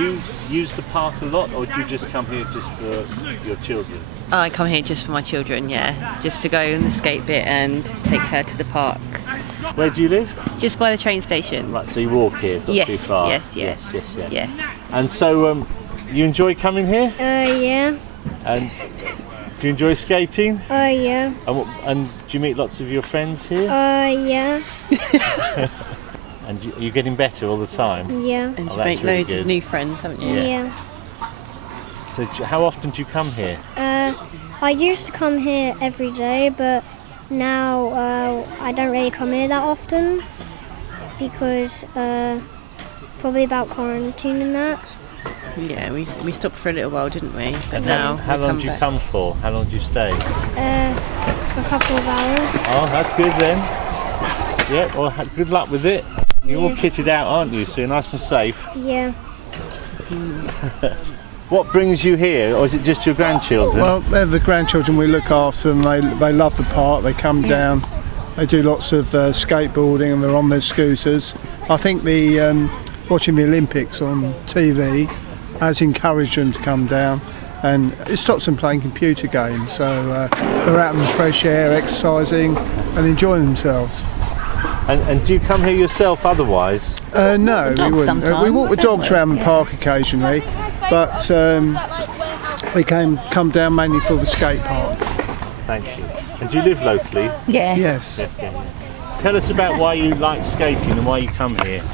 Do you use the park a lot, or do you just come here just for your children? I come here just for my children, yeah. Just to go on the skate bit and take her to the park. Where do you live? Just by the train station. Right, so you walk here, not too far. Yes. Yeah. And so, you enjoy coming here? Yeah. And do you enjoy skating? Yeah. And do you meet lots of your friends here? Yeah. And you're getting better all the time? Yeah. And you that's make really loads good. of new friends, haven't you? Yeah. So how often do you come here? I used to come here every day, but now I don't really come here that often because probably about quarantine and that. Yeah, we stopped for a little while, didn't we? But And now how long do you come for? How long do you stay? For a couple of hours. Oh, that's good then. Yeah, well, good luck with it. You're all kitted out, aren't you? So you're nice and safe. Yeah. What brings you here, or is it just your grandchildren? Well, they're the grandchildren we look after, and they love the park. They come down, they do lots of skateboarding, and they're on their scooters. I think watching the Olympics on TV has encouraged them to come down, and it stops them playing computer games. So they're out in the fresh air, exercising and enjoying themselves. And do you come here yourself otherwise? No, we wouldn't. Sometimes, We walk the dogs around the park occasionally, but we come down mainly for the skate park. Thank you. And do you live locally? Yes. Yeah. Tell us about why you like skating and why you come here.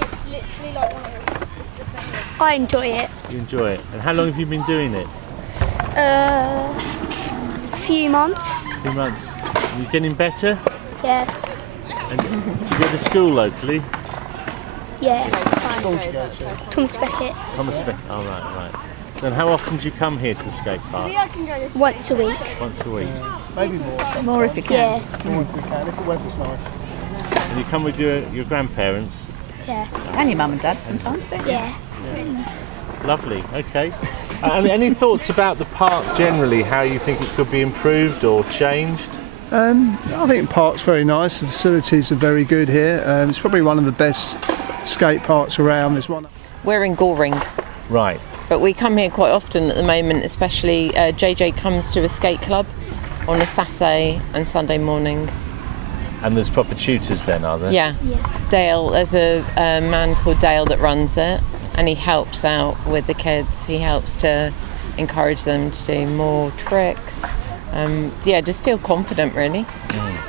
It's literally like one of them. It's the same. I enjoy it. You enjoy it. And how long have you been doing it? Few months. 2 months. Are you getting better? Yeah. And do you go to school locally? Yeah. Thomas Beckett. Thomas Smith. Oh, right. Then how often do you come here to the skate park? Once a week. Once a week. Maybe more. More if you can. Yeah. More if we can, if the weather's nice. And you come with your grandparents? Yeah. And your mum and dad sometimes, don't you? Yeah. Lovely, okay. And any thoughts about the park generally, how you think it could be improved or changed? I think the park's very nice. The facilities are very good here. It's probably one of the best skate parks around. There's one. We're in Goring, Right. but we come here quite often at the moment, especially JJ comes to a skate club on a Saturday and Sunday morning. And there's proper tutors then, are there? Yeah. Dale, there's a man called Dale that runs it, and he helps out with the kids. He helps to encourage them to do more tricks. Just feel confident really.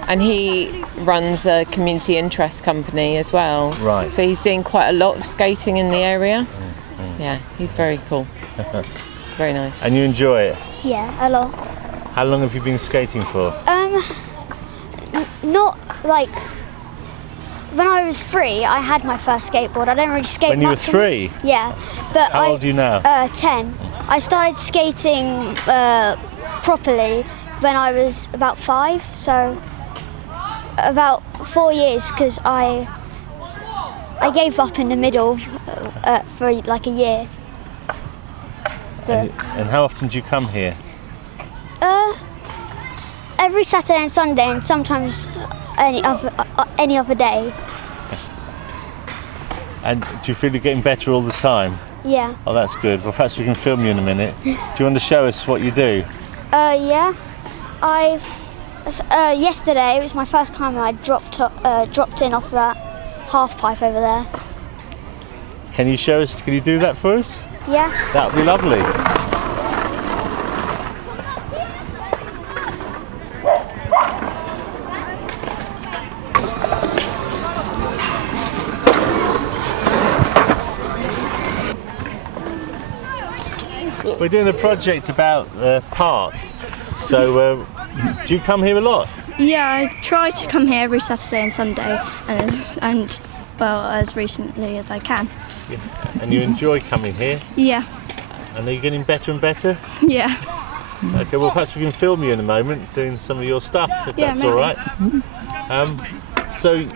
And he runs a community interest company as well. Right. So he's doing quite a lot of skating in the area. Yeah, he's very cool. Very nice. And you enjoy it? Yeah, a lot. How long have you been skating for? Not like when I was 3, I had my first skateboard. I don't really skate When you were much 3? Yeah, but How old are you now? 10. I started skating properly when I was about 5, so about 4 years, because I gave up in the middle for like a year. But, And how often do you come here? every Saturday and Sunday, and sometimes any other day. And do you feel you're getting better all the time? Yeah. Oh, that's good. Well, perhaps we can film you in a minute. Do you want to show us what you do? Yeah. Yesterday it was my first time I dropped in off that half pipe over there. Can you show us? Can you do that for us? Yeah. That would be lovely. We're doing a project about the park. So, do you come here a lot? Yeah, I try to come here every Saturday and Sunday, and well, as recently as I can. Yeah. And you enjoy coming here? Yeah, And are you getting better and better? yeah. Okay, well perhaps we can film you in a moment doing some of your stuff, if Yeah, that's maybe. all right. So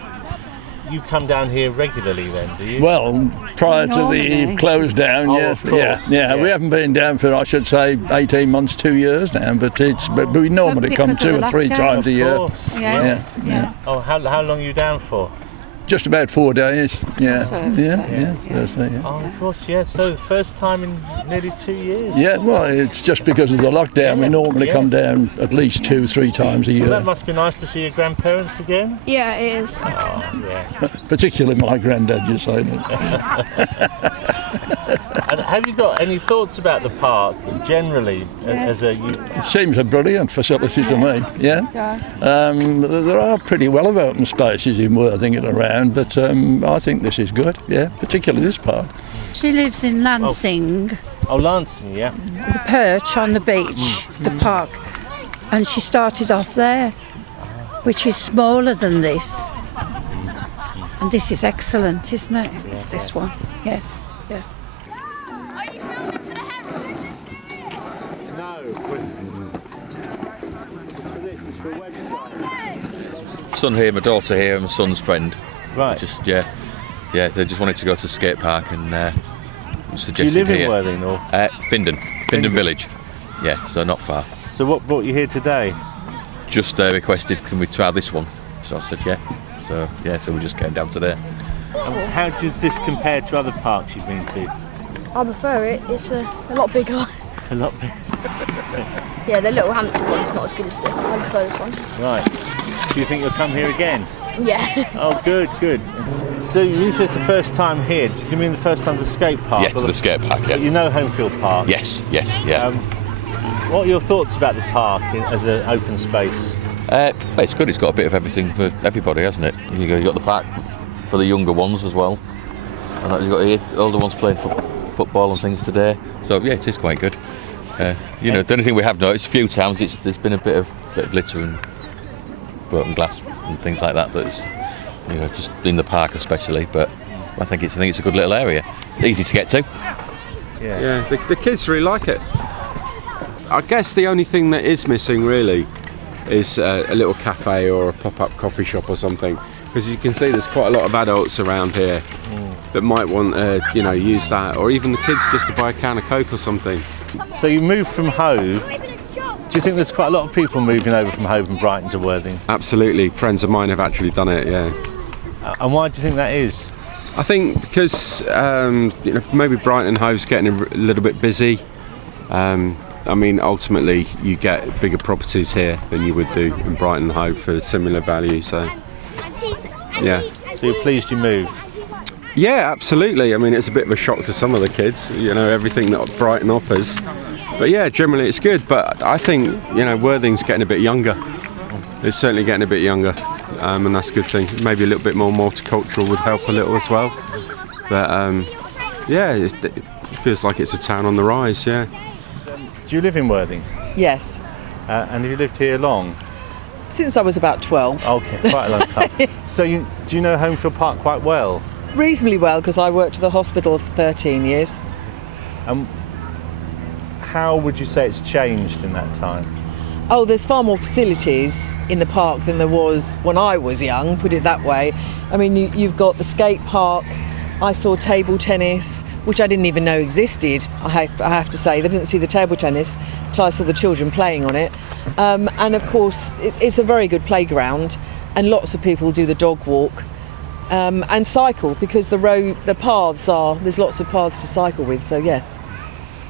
you come down here regularly then, do you? Well, prior to the Normally. close down, Oh, yes, of course, yeah. We haven't been down for, I should say, 18 months, 2 years now, but we normally come Because of 2 the or 3 lockdown. times a year. Of course. Yes. Yeah. Oh, how long are you down for? just about 4 days. Yeah, Thursday. Yeah. Oh, of course, yeah. So the first time in nearly 2 years. Yeah, well, it's just because of the lockdown. We normally come down at least 2-3 times a year. So that must be nice to see your grandparents again. Yeah, it is. Oh, yeah. Particularly my granddad, you say. And have you got any thoughts about the park generally as a youth? It seems a brilliant facility to me, yeah. There are pretty well of open spaces in Worthing and around, but I think this is good, yeah, particularly this part. She lives in Lansing, Oh, Lansing, yeah. the perch on the beach, the park, and she started off there, which is smaller than this. And this is excellent, isn't it? Yeah. This one, yes, yeah. No, for this, it's for a website. Son here, my daughter here, and my son's friend. Right. Just they just wanted to go to the skate park and Do you suggested live in here. Worthing or? Findon Village. Yeah, so not far. So what brought you here today? Just requested, can we try this one? So I said yeah. So we just came down today. How does this compare to other parks you've been to? I prefer it. It's a lot bigger. A lot bigger. Yeah, the little Hampton one's not as good as this. I prefer this one. Right. Do you think you'll come here again? Yeah. Oh, good. So you said it's the first time here. Do you mean the first time to the skate park? Yeah, to the skate park, yeah. But you know Homefield Park? Yes, yeah. What are your thoughts about the park as an open space? It's good, it's got a bit of everything for everybody, hasn't it? You've got the park for the younger ones as well. And you've got older ones playing football and things today. So yeah, it is quite good. The only thing we have noticed a few times, there's been a bit of litter and broken glass and things like that. That's just in the park especially. But I think it's a good little area, easy to get to. Yeah, the kids really like it. I guess the only thing that is missing really is a little cafe or a pop-up coffee shop or something. Because you can see there's quite a lot of adults around here that might want to, use that, or even the kids just to buy a can of Coke or something. So you moved from Hove. Do you think there's quite a lot of people moving over from Hove and Brighton to Worthing? Absolutely. Friends of mine have actually done it, yeah. And why do you think that is? I think because maybe Brighton and Hove's getting a little bit busy. Ultimately you get bigger properties here than you would do in Brighton and Hove for similar value, so yeah. So you're pleased you moved? Yeah, absolutely. It's a bit of a shock to some of the kids, everything that Brighton offers. But yeah, generally it's good. But I think, Worthing's getting a bit younger. It's certainly getting a bit younger, and that's a good thing. Maybe a little bit more multicultural would help a little as well. But it feels like it's a town on the rise, yeah. Do you live in Worthing? Yes. And have you lived here long? Since I was about 12. Okay, quite a long time. So do you know Homefield Park quite well? Reasonably well, because I worked at the hospital for 13 years. How would you say it's changed in that time? Oh, there's far more facilities in the park than there was when I was young, put it that way. You've got the skate park. I saw table tennis, which I didn't even know existed, I have to say. They didn't see the table tennis until I saw the children playing on it. And of course, it's a very good playground, and lots of people do the dog walk and cycle, because there's lots of paths to cycle with, so yes.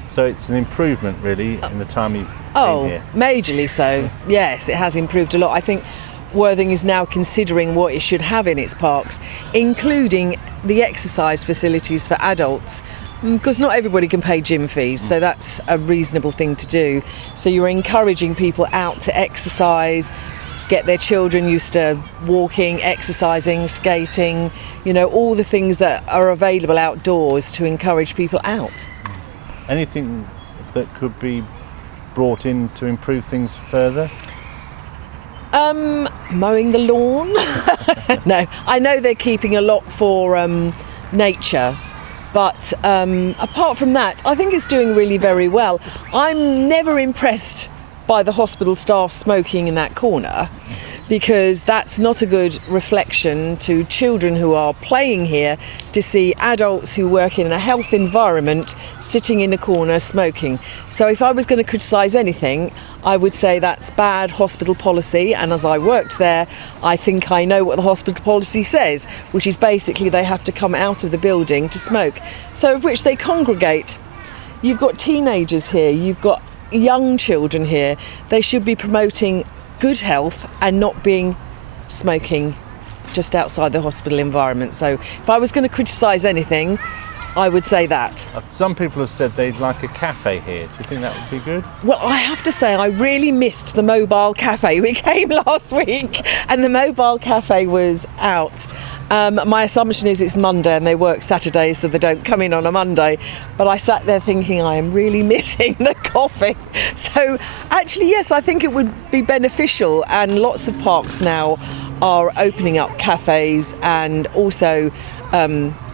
So it's an improvement, really, in the time you've been here? Oh, majorly so. Yes, it has improved a lot. I think Worthing is now considering what it should have in its parks, including the exercise facilities for adults, because not everybody can pay gym fees, so that's a reasonable thing to do. So you're encouraging people out to exercise, get their children used to walking, exercising, skating, all the things that are available outdoors to encourage people out. Anything that could be brought in to improve things further? Mowing the lawn. No, I know they're keeping a lot for nature, but apart from that, I think it's doing really very well. I'm never impressed by the hospital staff smoking in that corner, because that's not a good reflection to children who are playing here to see adults who work in a health environment sitting in a corner smoking. So if I was going to criticise anything, I would say that's bad hospital policy, and as I worked there, I think I know what the hospital policy says, which is basically they have to come out of the building to smoke, so of which they congregate. You've got teenagers here, you've got young children here. They should be promoting good health and not being smoking just outside the hospital environment. So if I was going to criticise anything, I would say that. Some people have said they'd like a cafe here. Do you think that would be good? Well, I have to say I really missed the mobile cafe. We came last week and the mobile cafe was out. My assumption is it's Monday and they work Saturdays, so they don't come in on a Monday. But I sat there thinking I am really missing the coffee. So actually, yes, I think it would be beneficial, and lots of parks now are opening up cafes and also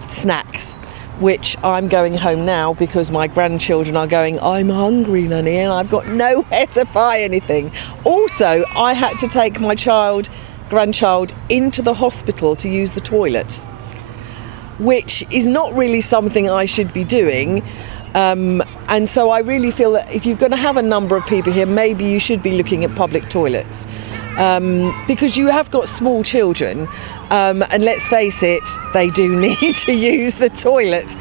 snacks, which I'm going home now because my grandchildren are going, I'm hungry, Nanny, and I've got nowhere to buy anything. Also, I had to take my grandchild into the hospital to use the toilet, which is not really something I should be doing. And so I really feel that if you're going to have a number of people here, maybe you should be looking at public toilets. Because you have got small children, and let's face it, they do need to use the toilet.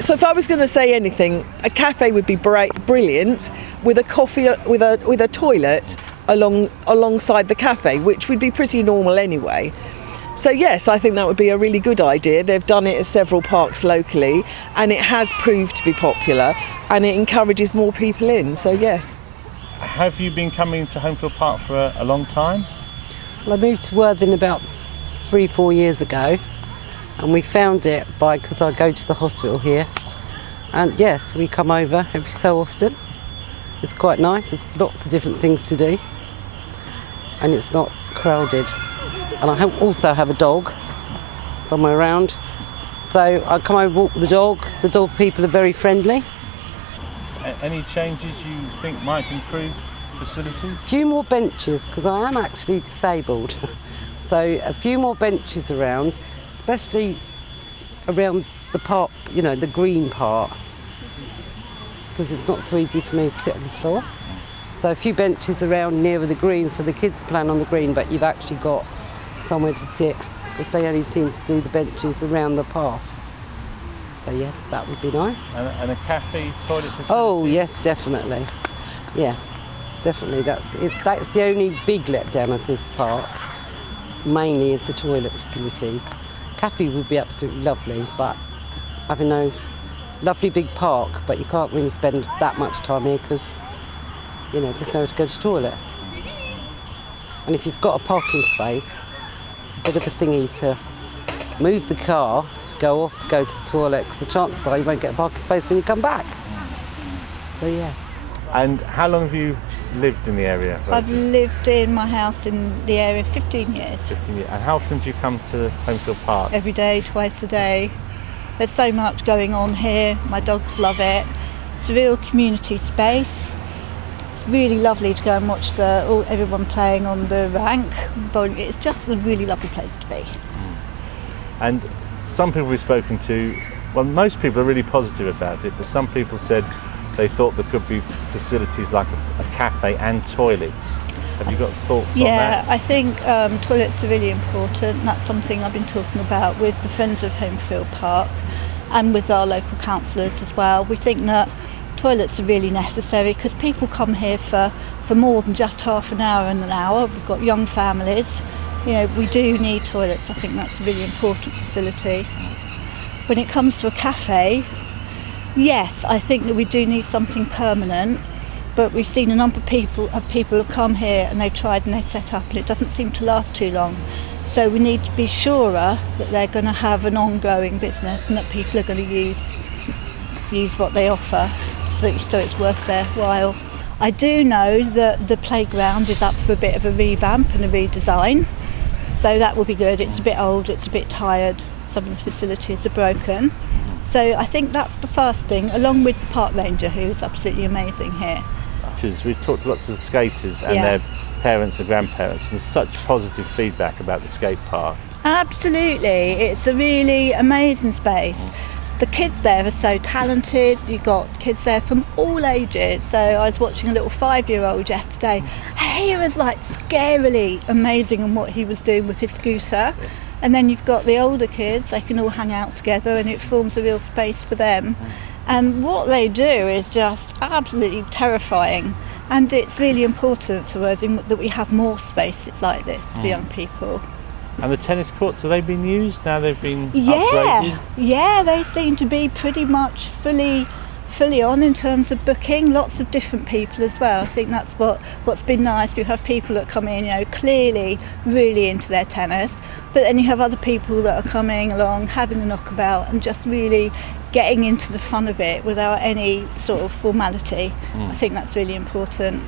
So if I was going to say anything, a cafe would be brilliant with a coffee, with a toilet alongside the cafe, which would be pretty normal anyway. So yes, I think that would be a really good idea. They've done it at several parks locally, and it has proved to be popular, and it encourages more people in. So yes. Have you been coming to Homefield Park for a long time? Well, I moved to Worthing about 3-4 years ago, and we found it because I go to the hospital here, and yes, we come over every so often. It's quite nice. There's lots of different things to do, and it's not crowded. And I also have a dog somewhere around, so I come over, walk the dog. The dog people are very friendly. Any changes you think might improve facilities? A few more benches, because I am actually disabled. So a few more benches around, especially around the park, you know, the green part, because it's not so easy for me to sit on the floor. So a few benches around nearer the green, so the kids plan on the green, but you've actually got somewhere to sit, because they only seem to do the benches around the path. So yes, that would be nice. And a cafe, toilet facility? Oh yes, definitely. Yes, definitely. That's the only big letdown of this park, mainly is the toilet facilities. Cafe would be absolutely lovely, but having no lovely big park, but you can't really spend that much time here because, you know, there's nowhere to go to the toilet. And if you've got a parking space, it's a bit of a thingy to move the car to go off to go to the toilet, because the chances are you won't get a parking space when you come back. So yeah. And how long have you lived in the area, Rosie? I've lived in my house in the area 15 years. 15 years. And how often do you come to Homefield Park? Every day, twice a day. There's so much going on here. My dogs love it. It's a real community space. It's really lovely to go and watch everyone playing on the rank. It's just a really lovely place to be. And some people we've spoken to, well, most people are really positive about it, but some people said they thought there could be facilities like a cafe and toilets. Have you got thoughts on that? Yeah, I think toilets are really important. That's something I've been talking about with the Friends of Homefield Park and with our local councillors as well. We think that toilets are really necessary because people come here for more than just half an hour and an hour. We've got young families. You know, we do need toilets. I think that's a really important facility. When it comes to a cafe, yes, I think that we do need something permanent, but we've seen a number of people have come here and they've tried and they set up and it doesn't seem to last too long. So we need to be surer that they're going to have an ongoing business and that people are going to use what they offer so it's worth their while. I do know that the playground is up for a bit of a revamp and a redesign. So that will be good. It's a bit old, it's a bit tired, some of the facilities are broken. So I think that's the first thing, along with the park ranger, who is absolutely amazing here. skaters, we've talked to lots of skaters and their parents and grandparents, and such positive feedback about the skate park. Absolutely, it's a really amazing space. The kids there are so talented. You've got kids there from all ages. So I was watching a little 5-year-old yesterday, and he was like scarily amazing in what he was doing with his scooter. And then you've got the older kids, they can all hang out together and it forms a real space for them. And what they do is just absolutely terrifying. And it's really important to Worthing that we have more spaces like this for young people. And the tennis courts, have they been used now? They've been upgraded? Yeah, they seem to be pretty much fully on in terms of booking. Lots of different people as well. I think that's what's been nice. You have people that come in, clearly really into their tennis, but then you have other people that are coming along, having a knockabout and just really getting into the fun of it without any sort of formality. I think that's really important.